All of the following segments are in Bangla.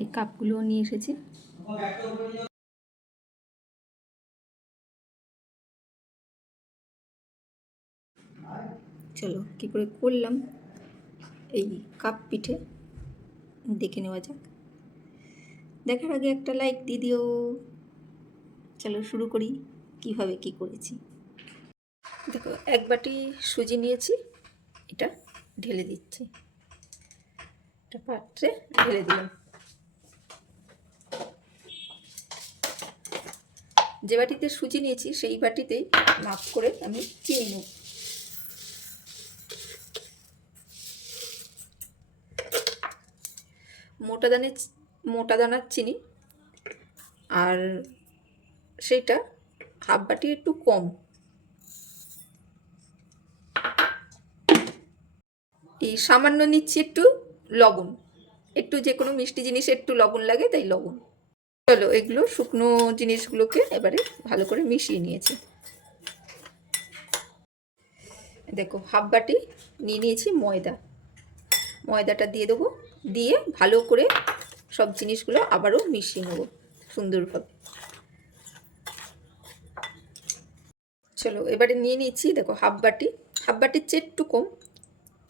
এই কাপগুলোও নিয়ে এসেছি। চলো, কী করে করলাম? এই কাপ পিঠে দেখে নেওয়া যাক। দেখার আগে একটা লাইক দিয়ে দিও। চলো, শুরু করি কীভাবে কি করেছি। দেখো, এক বাটি সুজি নিয়েছি, এটা ঢেলে দিচ্ছি। একটা পাত্রে ঢেলে দিলাম। যে বাটিতে সুজি নিয়েছি, সেই বাটিতেই মাপ করে আমি চিনি নেব। মোটা দানের মোটা দানার চিনি আর সেইটা হাফ বাটি একটু কম। এই সামান্য নিচ্ছি একটু লবণ। একটু যে কোনো মিষ্টি জিনিসে একটু লবণ লাগে, তাই লবণ। চলো এগুলো শুকনো জিনিসগুলোকে এবারে ভালো করে মিশিয়ে নিয়েছি। দেখো হাফ বাটি নিয়ে নিয়েছি ময়দা। ময়দাটা দিয়ে দেবো, দিয়ে ভালো করে সব জিনিসগুলো আবারও মিশিয়ে নেব সুন্দরভাবে। চলো এবারে নিয়ে নিচ্ছি দেখো হাফ বাটি। হাফ বাটির চেয়ে একটু কম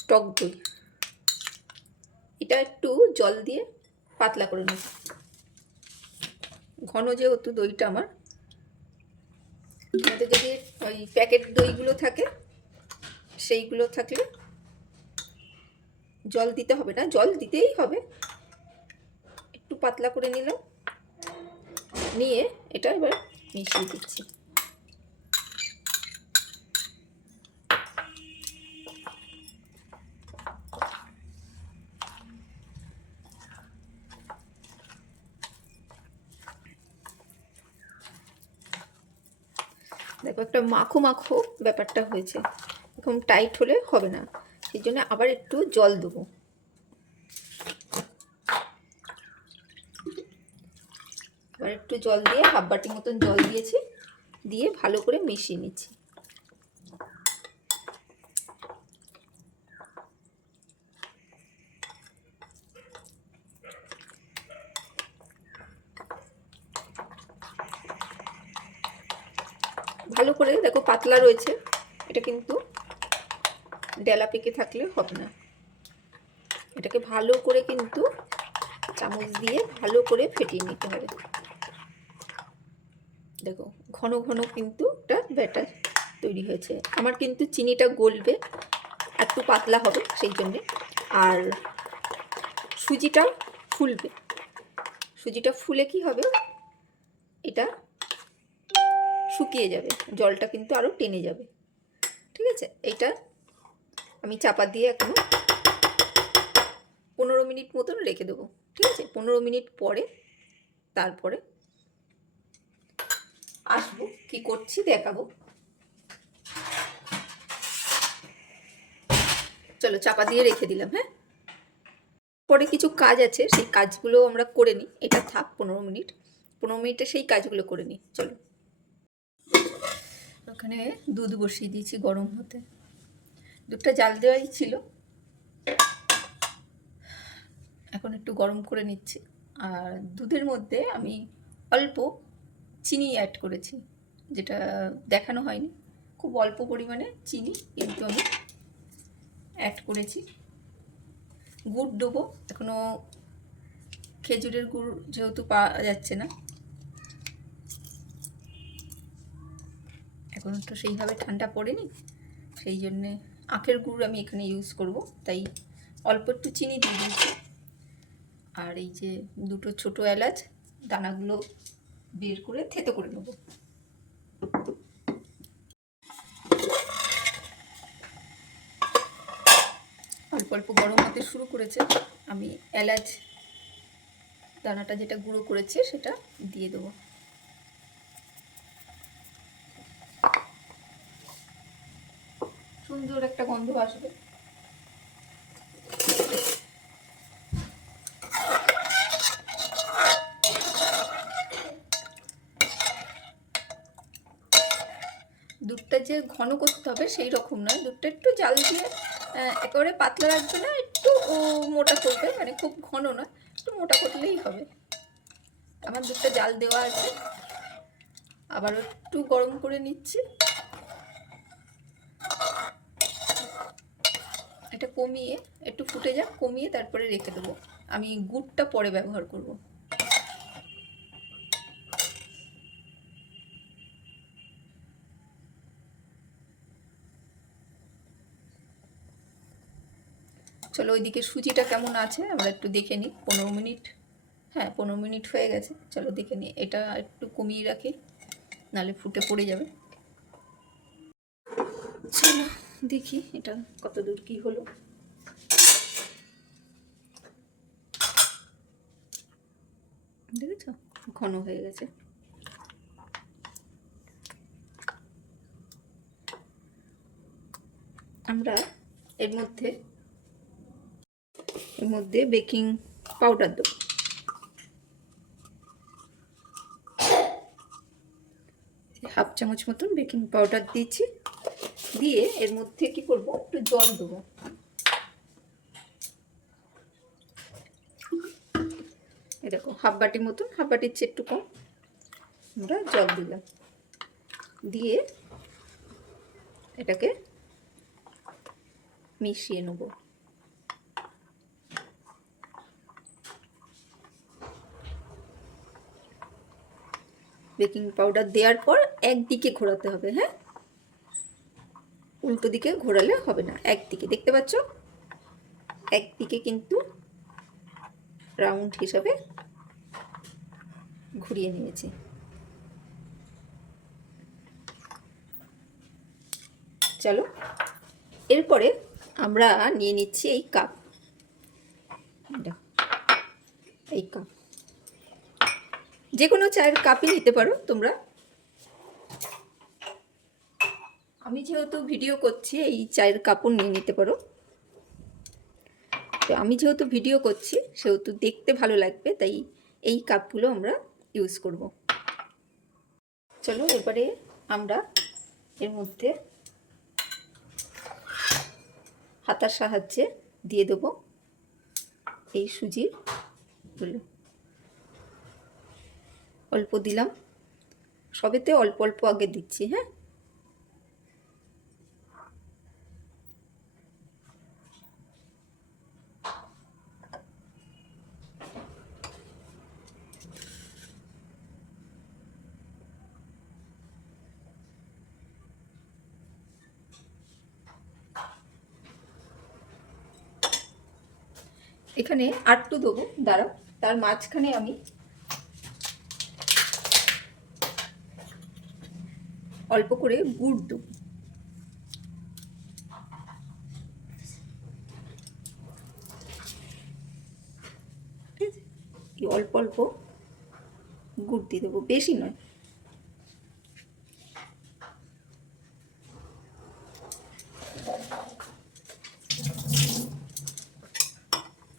টক দই। এটা একটু জল দিয়ে পাতলা করে নেব। ঘন যেহেতু দইটা আমার, আমাদের যদি ওই প্যাকেট দইগুলো থাকে, সেইগুলো থাকলে জল দিতে হবে না, জল দিতেই হবে। একটু পাতলা করে নিলাম, নিয়ে এটা এবার মিশিয়ে দিচ্ছি দেখো একটা মাখো মাখো ব্যাপারটা হয়েছে। এরকম টাইট হলে হবে না। সেই জন্য আবার একটু জল দেবো। আবার একটু জল দিয়ে হাফ মতন জল দিয়েছি। দিয়ে ভালো করে মিশিয়ে নিচ্ছি ভালো করে দেখো পাতলা রয়েছে, এটা কিন্তু ডেলা পেকে থাকলে হবে না। এটাকে ভালো করে কিন্তু চামচ দিয়ে ভালো করে ফেটিয়ে নিতে হবে। দেখো, ঘন ঘন কিন্তু একটা ব্যাটার তৈরি হয়েছে। আমার কিন্তু চিনিটা গলবে, একটু পাতলা হবে সেই জন্যে। আর সুজিটা ফুলবে। সুজিটা ফুলে কি হবে? এটা শুকিয়ে যাবে, জলটা কিন্তু আরও টেনে যাবে। ঠিক আছে? এইটা আমি চাপা দিয়ে এখন পনেরো মিনিট মতন রেখে দেবো। ঠিক আছে? পনেরো মিনিট পরে তারপরে আসব, কি করছি দেখাবো। চলো, চাপা দিয়ে রেখে দিলাম হ্যাঁ? পরে কিছু কাজ আছে, সেই কাজগুলো আমরা করে নিই। এটা থাক পনেরো মিনিট। পনেরো মিনিটে সেই কাজগুলো করে নিই। চলো। ওখানে দুধ বসিয়ে দিয়েছি গরম হতে। দুধটা জাল দেওয়াই ছিল। এখন একটু গরম করে নিচ্ছি। আর দুধের মধ্যে আমি অল্প চিনি অ্যাড করেছি, যেটা দেখানো হয়নি। খুব অল্প পরিমাণে চিনি কিন্তু আমি অ্যাড করেছি। গুড় দেবো। এখনও খেজুরের গুড় যেহেতু পাওয়া যাচ্ছে না। এখন তো সেইভাবে ঠান্ডা পড়েনি সেই জন্যে আখের গুড় আমি এখানে ইউজ করব। তাই অল্প একটু চিনি দিয়ে দিয়েছি। আর এই যে দুটো ছোট এলাচ, দানাগুলো বের করে থেতো করে নেব। অল্প অল্প গরম হতে শুরু করেছে। আমি এলাচ দানাটা যেটা গুঁড়ো করেছে সেটা দিয়ে দেবো সুন্দর একটা গন্ধ আসবে দুধটা যে ঘন করতে হবে সেই রকম নয়। দুধটা একটু জাল দিয়ে একেবারে পাতলা রাখবে না, একটু মোটা করবে মানে খুব ঘন নয়, একটু মোটা করে ফুটলেই হবে। আমার দুধটা জাল দেওয়া আছে। আবার একটু গরম করে নিচ্ছি। কমিয়ে, একটু ফুটে যাক কমিয়ে তারপরে রেখে দেবো। আমি গুড়টা পরে ব্যবহার করব। চলো ওইদিকে সুজিটা কেমন আছে, আমরা একটু দেখে নিই। পনেরো মিনিট হ্যাঁ পনেরো মিনিট হয়ে গেছে। চলো দেখে নিই, এটা একটু কমিয়ে রাখি, নালে ফুটে পড়ে যাবে। চলো। দেখি এটা কত দূর কী হলো। দেখেছ? ঘন হয়ে গেছে। আমরা এর মধ্যে এর মধ্যে বেকিং পাউডার দেবো। হাফ চামচ মতন বেকিং পাউডার দিয়েছি। দিয়ে এর মধ্যে কি করব? একটু জল দেবো। দেখো, হাফ বাটির মতন, হাফ বাটির চেয়ে একটু কম। আমরা জল দিলাম। দিয়ে এটাকে মিশিয়ে নেব। বেকিং পাউডার দেওয়ার পর একদিকে ঘোরাতে হবে হ্যাঁ? উল্টো দিকে ঘোরালে হবে না। একদিকে দেখতে পাচ্ছ? একদিকে কিন্তু রাউন্ড হিসাবে ঘুরিয়ে নিয়েছি। চলো, এরপরে আমরা নিয়ে নিচ্ছি এই কাপ এই কাপ যে কোনো চায়ের কাপই নিতে পারো তোমরা। আমি যেহেতু ভিডিও করছি, এই চায়ের কাপড় নিয়ে নিতে পারো। তো আমি যেহেতু ভিডিও করছি, সেহেতু দেখতে ভালো লাগবে, তাই এই কাপগুলো আমরা ইউজ করব। চলো এবারে আমরা এর মধ্যে হাতার সাহায্যে দিয়ে দেবো এই সুজিরগুলো অল্প দিলাম। সবেতে অল্প অল্প আগে দিচ্ছি হ্যাঁ? এখানে আটটু দেবো, দাঁড়াও, তার মাঝখানে আমি অল্প করে গুড় দেবো। অল্প অল্প গুড় দিয়ে দেবো, বেশি নয়।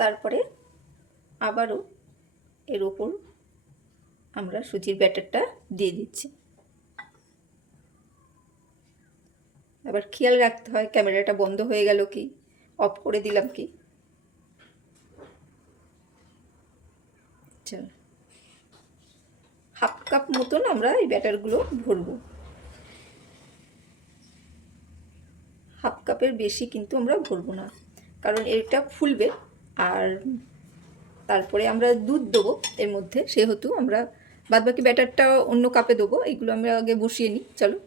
তারপরে আবারও এর ওপর আমরা সুজির ব্যাটারটা দিয়ে দিচ্ছি। আবার খেয়াল রাখতে হয়, ক্যামেরাটা বন্ধ হয়ে গেল কি, অফ করে দিলাম কি। চল। হাফ কাপ মতন আমরা এই ব্যাটারগুলো ভরবো। হাফ কাপের বেশি কিন্তু আমরা ভরবো না, কারণ এটা ফুলবে। আর তারপরে আমরা দুধ দেবো, এর মধ্যে। সেহেতু আমরা বাদবাকি ব্যাটারটা অন্য কাপে দেবো, এইগুলো আমরা আগে বসিয়ে নিই, চলো।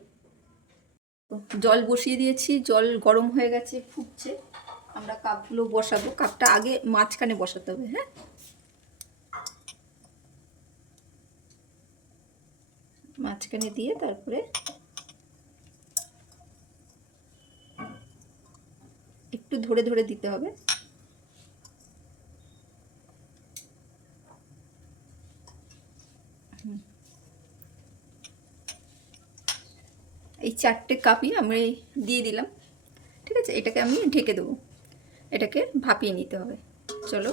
জল বসিয়ে দিয়েছি, জল গরম হয়ে গেছে, ফুটছে। আমরা কাপগুলো বসাবো কাপটা আগে মাঝখানে বসাতে হবে হ্যাঁ? মাঝখানে দিয়ে তারপরে একটু ধরে ধরে দিতে হবে। এই চারটে কাপই আমি দিয়ে দিলাম। ঠিক আছে? এটাকে আমি ঢেকে দেবো। এটাকে ভাপিয়ে নিতে হবে। চলো।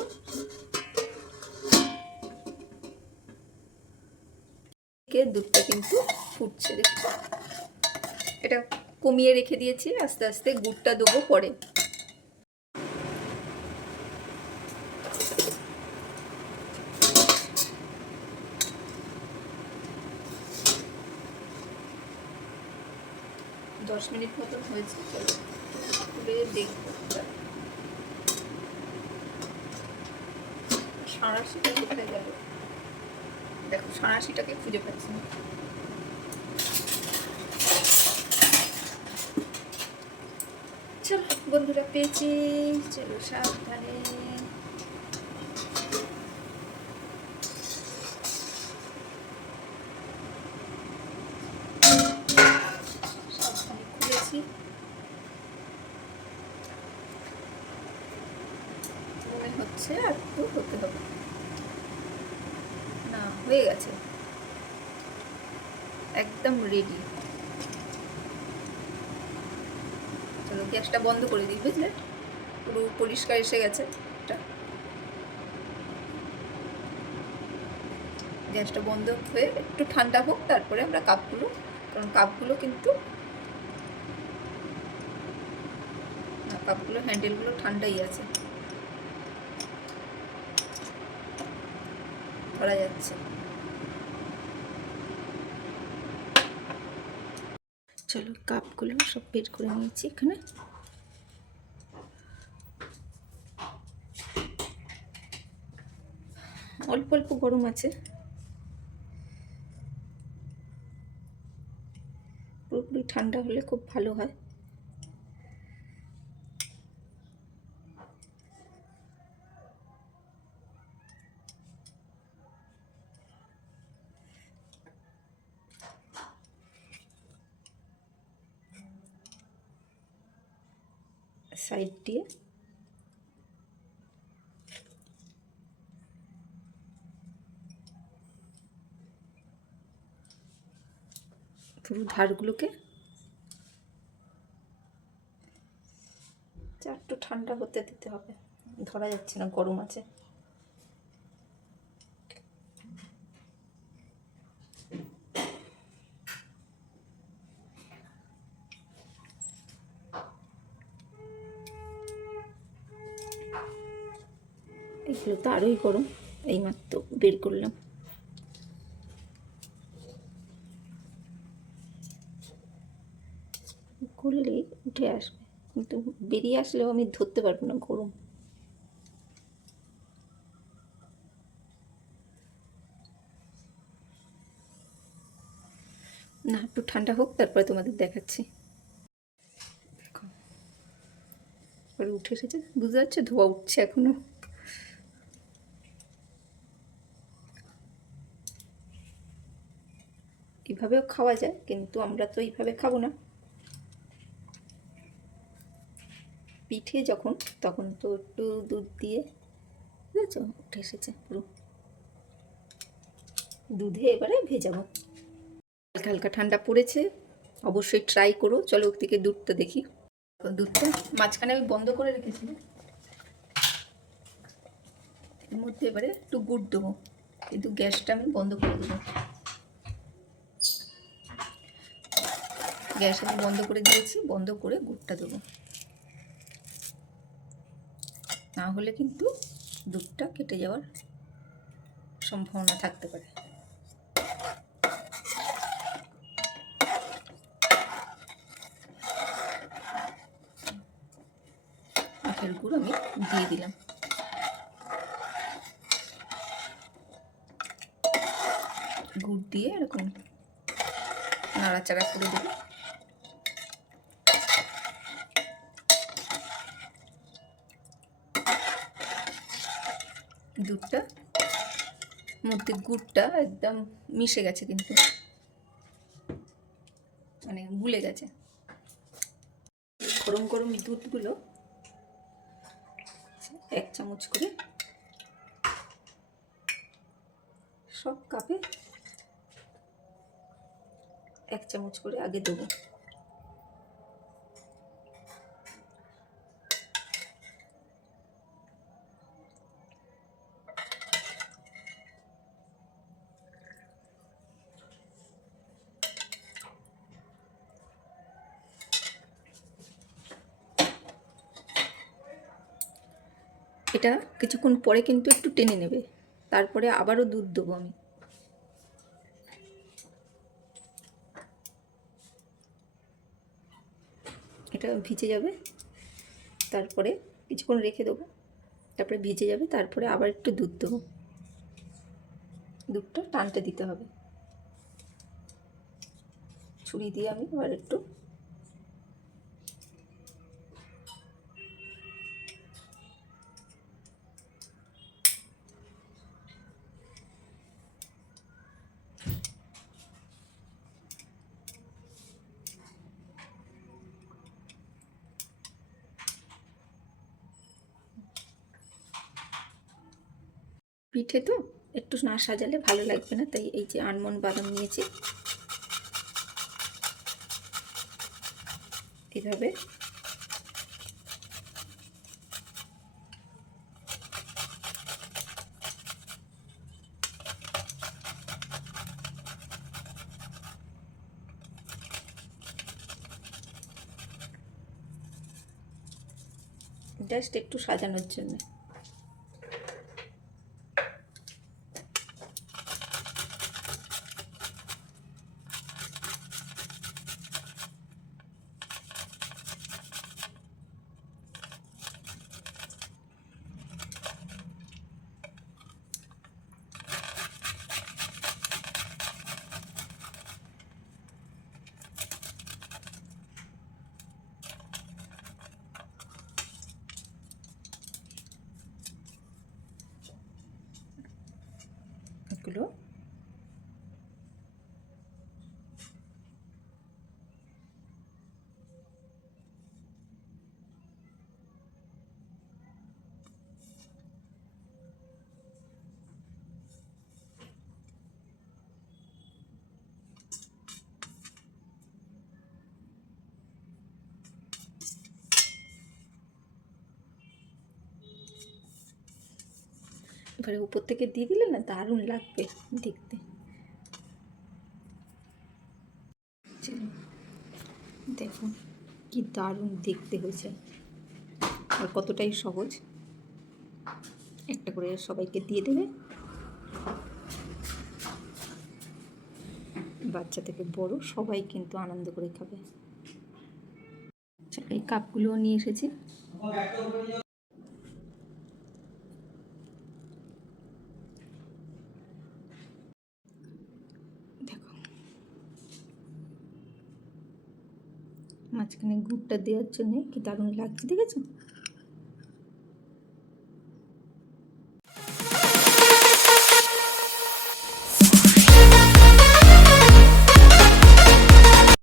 দুধটা কিন্তু ফুটছে দেখছ এটা কমিয়ে রেখে দিয়েছি, আস্তে আস্তে গুড়টা দেবো পরে। দশ মিনিট মতন হয়েছে, চলো। সাঁড়াশিটা কোথায় গেল? দেখো, সাঁড়াশিটাকে খুঁজে পাচ্ছি না। চলো, বন্ধুরা, পেয়েছি। চলো, সাবধানে খুলেছি মনে হচ্ছে আর একটু হতে হবে না হয়ে গেছে। একদম রেডি চলো গ্যাসটা বন্ধ করে দিই, বুঝলে? পুরো পরিষ্কার এসে গেছে গ্যাসটা বন্ধ হয়ে একটু ঠান্ডা হোক, তারপরে আমরা কাপগুলো, কারণ কাপগুলো কিন্তু কাপগুলো হ্যান্ডেলগুলো ঠান্ডাই আছে। ধরা যাচ্ছে। চলো কাপগুলো সব বের করে নিয়েছি এখানে। অল্প অল্প গরম আছে। পুরোপুরি ঠান্ডা হলে খুব ভালো হয়। সাইড দিয়ে। পুরো ধারগুলোকে একটু ঠান্ডা হতে দিতে হবে। ধরা যাচ্ছে না গরম আছে। এগুলো তো আরোই গরম, এইমাত্র বের করলাম। করলে উঠে আসবে, কিন্তু বেরিয়ে আসলেও আমি ধরতে পারব না গরম। না, একটু ঠান্ডা হোক, তারপরে তোমাদের দেখাচ্ছি। উঠে এসেছে, বুঝতে পারছ? ধোয়া উঠছে এখনও। এভাবেও খাওয়া যায়, কিন্তু আমরা তো এইভাবে খাব না। পিঠে যখন, তখন তো একটু দুধ দিয়ে, বুঝেছ? উঠে এসেছে পুরো। দুধে এবারে ভেজাবো। হালকা হালকা ঠান্ডা পড়েছে, অবশ্যই ট্রাই করো। চলো ওর থেকে দুধটা দেখি। দুধটা মাঝখানে আমি বন্ধ করে রেখেছিলাম এর মধ্যে এবারে একটু গুড় দেবো, কিন্তু গ্যাসটা আমি বন্ধ করে দেবো। গ্যাস আমি বন্ধ করে দিয়েছি, বন্ধ করে গুড়টা দেবো। না হলে কিন্তু দুধটা কেটে যাওয়ার সম্ভাবনা থাকতে পারে। আখের গুড় আমি দিয়ে দিলাম। গুড় দিয়ে এরকম নাড়াচাড়া করে দেবো। দুধটা, মধ্যে গুড়টা একদম মিশে গেছে কিন্তু। মানে গুলে গেছে। গরম গরম দুধগুলো এক চামচ করে সব কাপে এক চামচ করে আগে দেবো। এটা কিছুক্ষণ পরে কিন্তু একটু টেনে নেবে। তারপরে আবারও দুধ দেবো আমি। এটা ভিজে যাবে। তারপরে কিছুক্ষণ রেখে দেবো। তারপরে ভিজে যাবে। তারপরে আবার একটু দুধ দেবো। দুধটা টানতে দিতে হবে। ছুরি দিয়ে আমি আবার একটু পিঠে তো একটু না সাজালে ভালো লাগবে না, তাই এই যে আনমন্ড বাদাম নিয়েছি। এভাবে। জাস্ট একটু সাজানোর জন্য। এগুলো এবারে উপর থেকে দিয়ে দিলে না দারুণ লাগবে দেখতে। দেখুন কি দারুণ দেখতে হয়েছে। আর কতটাই সহজ। একটা করে সবাইকে দিয়ে দেবে। বাচ্চা থেকে বড় সবাই কিন্তু আনন্দ করে খাবে। এই কাপগুলোও নিয়ে এসেছি দেখো মাঝখানে গুড়টা দেওয়ার জন্যে কি দারুণ লাগছে দেখেছ?